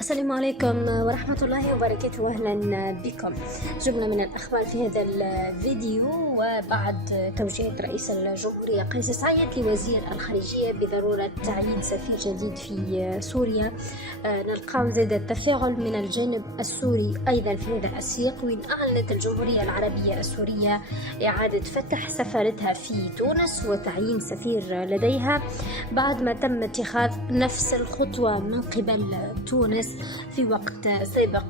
السلام عليكم ورحمة الله وبركاته. أهلا بكم. جبنا من الأخبار في هذا الفيديو. وبعد توجيهات رئيس الجمهورية قيس سعيد لوزير الخارجية بضرورة تعيين سفير جديد في سوريا، نلقى زاد التفاعل من الجانب السوري أيضا في هذا السياق، وين أعلنت الجمهورية العربية السورية إعادة فتح سفارتها في تونس وتعيين سفير لديها بعد ما تم اتخاذ نفس الخطوة من قبل تونس في وقت سابق.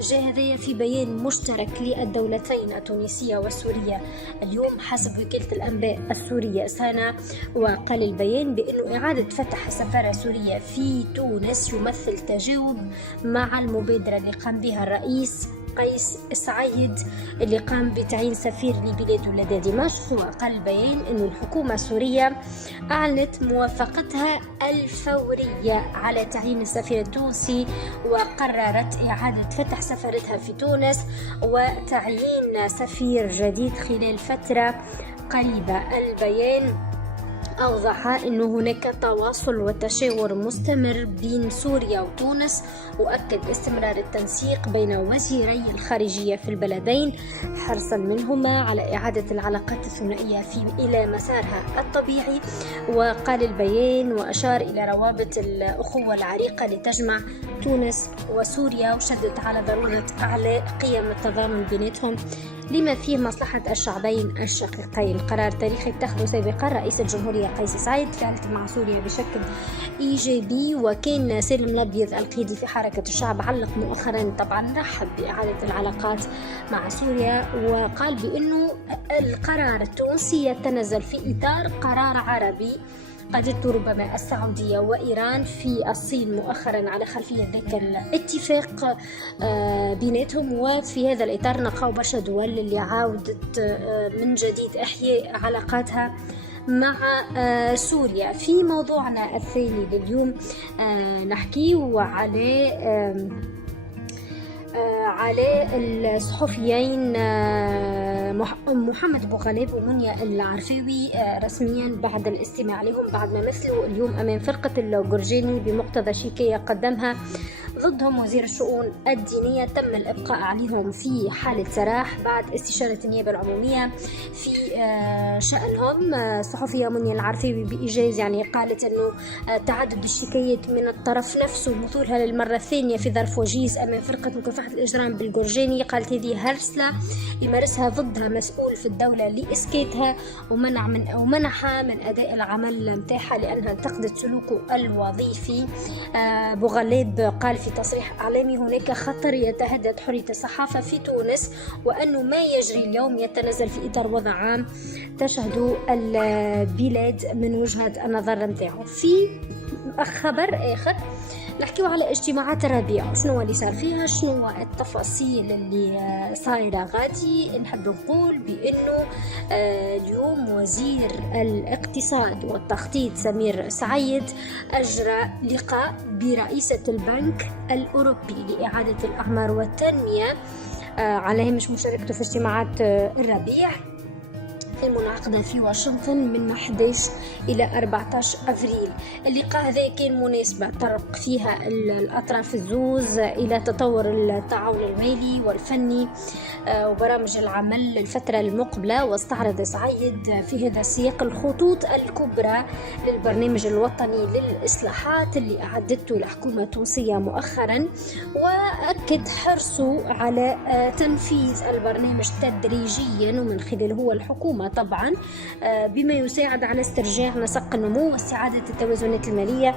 جاء هذا في بيان مشترك للدولتين التونسية والسورية اليوم حسب وكالة الأنباء السورية سانا. وقال البيان بأنه إعادة فتح السفارة السورية في تونس يمثل تجاوب مع المبادرة اللي قام بها الرئيس قيس سعيد اللي قام بتعيين سفير لبلاده لدى دمشق. وقال البيان أن الحكومة السورية أعلنت موافقتها الفورية على تعيين السفير التونسي، وقررت إعادة فتح سفارتها في تونس وتعيين سفير جديد خلال فترة قريبة. البيان أوضح أن هناك تواصل وتشاور مستمر بين سوريا وتونس، وأكد استمرار التنسيق بين وزيري الخارجية في البلدين حرصا منهما على إعادة العلاقات الثنائية إلى مسارها الطبيعي. وقال البيان وأشار إلى روابط الأخوة العريقة لتجمع تونس وسوريا، وشدد على ضرورة إعلاء قيم التضامن بيناتهم لما فيه مصلحة الشعبين الشقيقين. قرار تاريخي اتخذه سابقا رئيس الجمهورية قيس سعيد في علاقته مع سوريا بشكل إيجابي، وكان سالم الأبيض القيدي في حركة الشعب علق مؤخرا طبعا رحب بإعادة العلاقات مع سوريا، وقال بأنه القرار التونسي يتنزل في إطار قرار عربي قدرت ربما السعودية وإيران في الصين مؤخرا على خلفية ذاك الاتفاق بيناتهم. وفي هذا الإطار نلقاو برشا دول اللي عاودت من جديد إحياء علاقاتها مع سوريا. في موضوعنا الثاني لليوم نحكي على الصحفيين محمد بوغليب ومنيا العرفاوي رسميا بعد الاستماع لهم بعد ما مثلوا اليوم أمام فرقة الجورجاني بمقتضى شكاية قدمها ضدهم وزير الشؤون الدينية. تم الإبقاء عليهم في حالة سراح بعد استشارة النيابة العمومية في شأنهم. صحفية منيا العرفاوي بإيجاز قالت أنه تعدد الشكايات من الطرف نفسه ومثولها للمرة الثانية في ظرف وجيز أمام فرقة مكافحة الإجرام بالجورجاني. قالت هذه هرسلة يمارسها ضدها مسؤول في الدولة لإسكاتها ومنعها من أداء العمل متاحة لأنها انتقدت سلوكه الوظيفي. بوغليب قال في تصريح إعلامي هناك خطر يتهدد حرية الصحافة في تونس، وأنه ما يجري اليوم يتنزل في إطار وضع عام تشهد البلاد من وجهة النظر متاعه. في خبر آخر نحكيو على اجتماعات الربيع، شنو اللي صار فيها، شنو التفاصيل اللي صايرة غادي. نحب نقول بأنه اليوم وزير الاقتصاد والتخطيط سمير سعيد أجرى لقاء برئيسة البنك الأوروبي لإعادة الأعمار والتنمية على هامش مشاركته في اجتماعات الربيع المنعقدة في واشنطن من 11 إلى 14 أفريل. اللقاء هذا كان مناسبة طرق فيها الأطراف الزوز إلى تطور التعاون المالي والفني وبرامج العمل للفترة المقبلة. واستعرض سعيد في هذا السياق الخطوط الكبرى للبرنامج الوطني للإصلاحات اللي أعدته الحكومة التونسية مؤخرا، وأكد حرصه على تنفيذ البرنامج تدريجيا ومن خلاله هو الحكومة طبعا بما يساعد على استرجاع نسق النمو واستعادة التوازنات المالية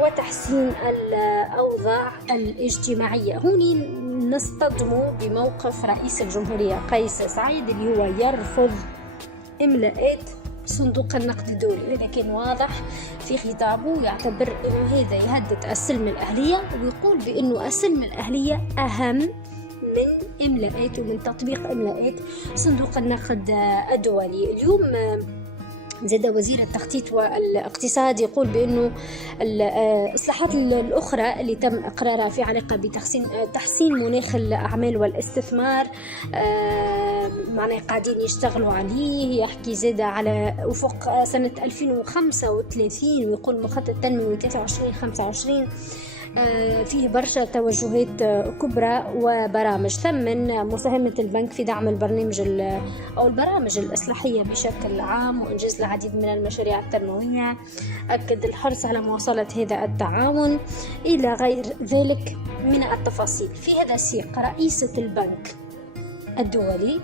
وتحسين الأوضاع الاجتماعية. هوني نصطدموا بموقف رئيس الجمهورية قيس سعيد اللي هو يرفض إملاءات صندوق النقد الدولي، وهذا كان واضح في خطابه، يعتبر أنه هذا يهدد السلم الأهلية، ويقول بأنه السلم الأهلية أهم من إملاءات ومن تطبيق إملاءات صندوق النقد الدولي. اليوم زاد وزير التخطيط والاقتصاد يقول بأنه الإصلاحات الأخرى اللي تم إقرارها في علاقة بتحسين مناخ الأعمال والاستثمار معناه قاعدين يشتغلوا عليه. يحكي زاد على أفق سنة 2035 ويقول مخطط تنموي 23-25 فيه برشا توجهات كبرى وبرامج. ثمن مساهمة البنك في دعم أو البرامج الإصلاحية بشكل عام وإنجاز العديد من المشاريع التنموية. أكد الحرص على مواصلة هذا التعاون إلى غير ذلك من التفاصيل. في هذا السياق رئيسة البنك الدولي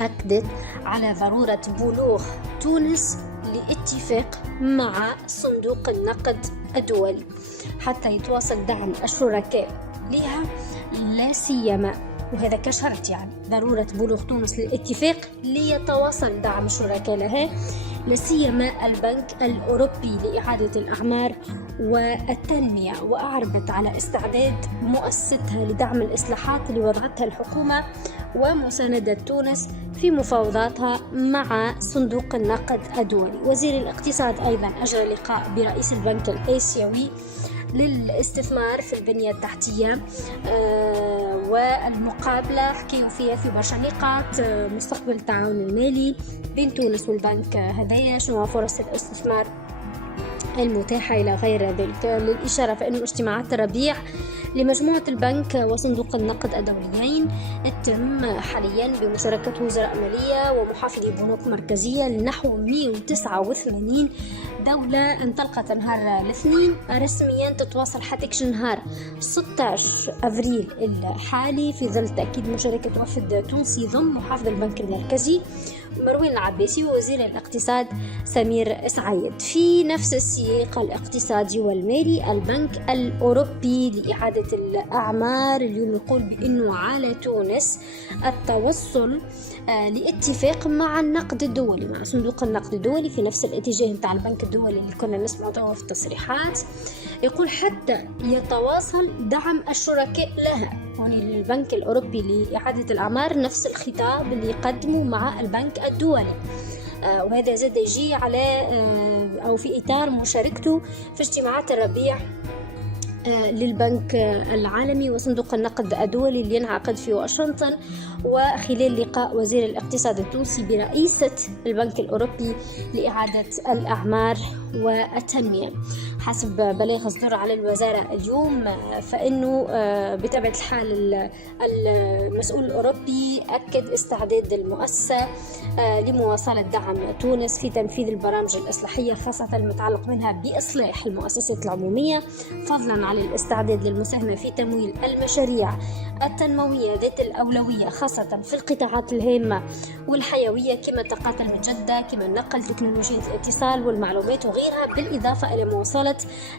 أكدت على ضرورة بلوغ تونس لاتفاق مع صندوق النقد الدولي حتى يتواصل دعم الشركاء لها، لا سيما وهذا كشرط يعني ضرورة بلوغ تونس للاتفاق ليتواصل دعم الشركاء لها، لا سيما البنك الأوروبي لإعادة الأعمار والتنمية. وأعربت على استعداد مؤسستها لدعم الإصلاحات اللي وضعتها الحكومة ومساندة تونس في مفاوضاتها مع صندوق النقد الدولي. وزير الاقتصاد أيضا أجرى لقاء برئيس البنك الآسيوي للاستثمار في البنية التحتية، والمقابلة حكيوا فيها في برشا نقاط: مستقبل التعاون المالي بين تونس والبنك هدايا، شنو فرص الاستثمار المتاحة إلى غير ذلك. للإشارة فإن اجتماعات الربيع لمجموعة البنك وصندوق النقد الدوليين تتم حاليا بمشاركة وزراء مالية ومحافظي بنوك مركزية لنحو 189 دولة. انطلقت نهار الاثنين رسميا، تتواصل حتى نهار 16 أفريل الحالي في ظل تأكيد مشاركة وفد تونسي ضم محافظ البنك المركزي مروان العباسي ووزير الاقتصاد سمير سعيد. في نفس السياق الاقتصادي والمالي، البنك الأوروبي لإعادة الأعمار اليوم يقول بأنه على تونس التوصل لاتفاق مع النقد الدولي، مع صندوق النقد الدولي في نفس الاتجاه متاع البنك الدولي اللي كنا نسمع توا في التصريحات. يقول حتى يتواصل دعم الشركاء لها، يعني البنك الأوروبي لإعادة الأعمار نفس الخطاب اللي يقدمه مع البنك الدولي. وهذا زاد يجي على أو في إطار مشاركته في اجتماعات الربيع للبنك العالمي وصندوق النقد الدولي اللي ينعقد في واشنطن، وخلال لقاء وزير الاقتصاد التونسي برئيسة البنك الأوروبي لإعادة الأعمار والتنمية. حسب بلاغ صدر على الوزارة اليوم، فإنه بطبيعة الحال المسؤول الأوروبي أكد استعداد المؤسسة لمواصلة دعم تونس في تنفيذ البرامج الإصلاحية، خاصة المتعلق منها بإصلاح المؤسسات العمومية، فضلا عن الاستعداد للمساهمة في تمويل المشاريع التنموية ذات الأولوية، خاصة في القطاعات الهامة والحيوية كما الطاقات المتجددة، كما النقل، تكنولوجيا الاتصال والمعلومات وغيرها، بالإضافة إلى مواصلة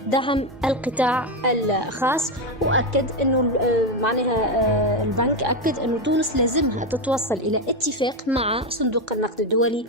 دعم القطاع الخاص. وأكد أنه البنك أكد أنه تونس لازمها تتوصل إلى اتفاق مع صندوق النقد الدولي